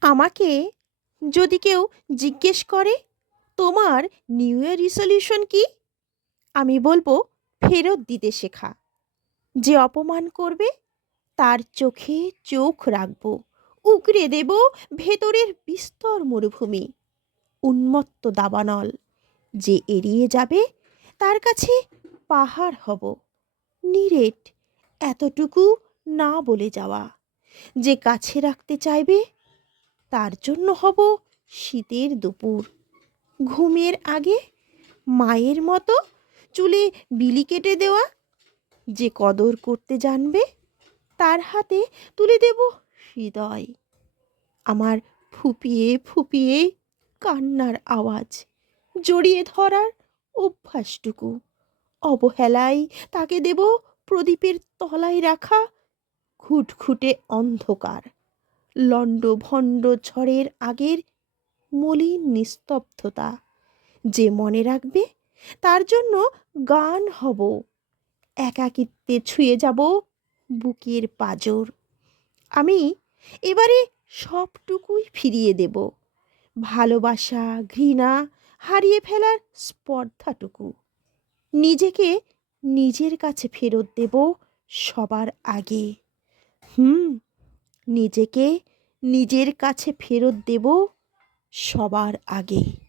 আমাকে যদি কেউ জিজ্ঞেস করে তোমার নিউ ইয়ার রিজলিউশন কি, আমি বলবো ফেরত দিতে শেখা। যে অপমান করবে তার চোখে চোখ রাখবো, উগরে দেব ভেতরের বিস্তর মরুভূমি। উন্মত্ত দাবানল যে এড়িয়ে যাবে তার কাছে পাহাড় হব। নিরেট এতটুকু না বলে যাওয়া। যে কাছে রাখতে চাইবে তার জন্য হব শীতের দুপুর। ঘুমের আগে মায়ের মতো চুলে বিলি কেটে দেওয়া। যে কদর করতে জানবে তার হাতে তুলে দেব হৃদয়। আমার ফুপিয়ে ফুপিয়ে কান্নার আওয়াজ, জড়িয়ে ধরার অভ্যাসটুকু। অবহেলায় তাকে দেব প্রদীপের তলায় রাখা ঘুটঘুটে অন্ধকার। লণ্ডভণ্ড ঝড়ের আগের মলিন নিস্তব্ধতা। যে মনে রাখবে তার জন্য গান হব। একাকিত্বে ছুঁয়ে যাব বুকের পাঁজর। আমি এবারে সবটুকুই ফিরিয়ে দেব। ভালোবাসা, ঘৃণা, হারিয়ে ফেলার স্পর্ধাটুকু। নিজেকে নিজের কাছে ফেরত দেব সবার আগে। নিজেকে নিজের কাছে ফেরত দেব সবার আগে।